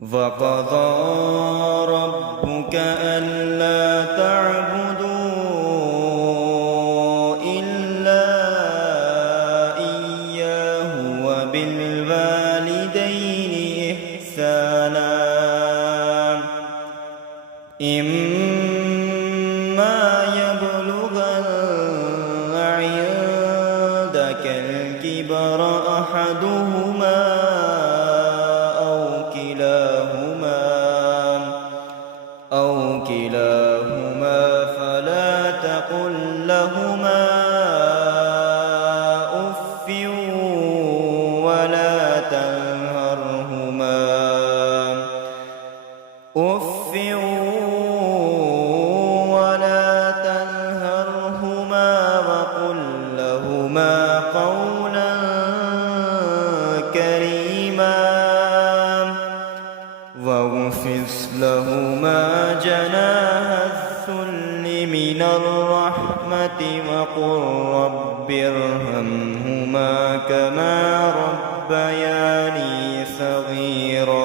وقضى ربك ألا تعبدوا إلا إياه وبالوالدين إحسانا إما يبلغن عندك الكبر أحدهما أو كلاهما فلا تقل لهما أف ولا تنهرهما وقل لهما قولا كريما واخفض لهما جناح الذل من الرحمة وقل رب ارحمهما كما ربياني صغيرا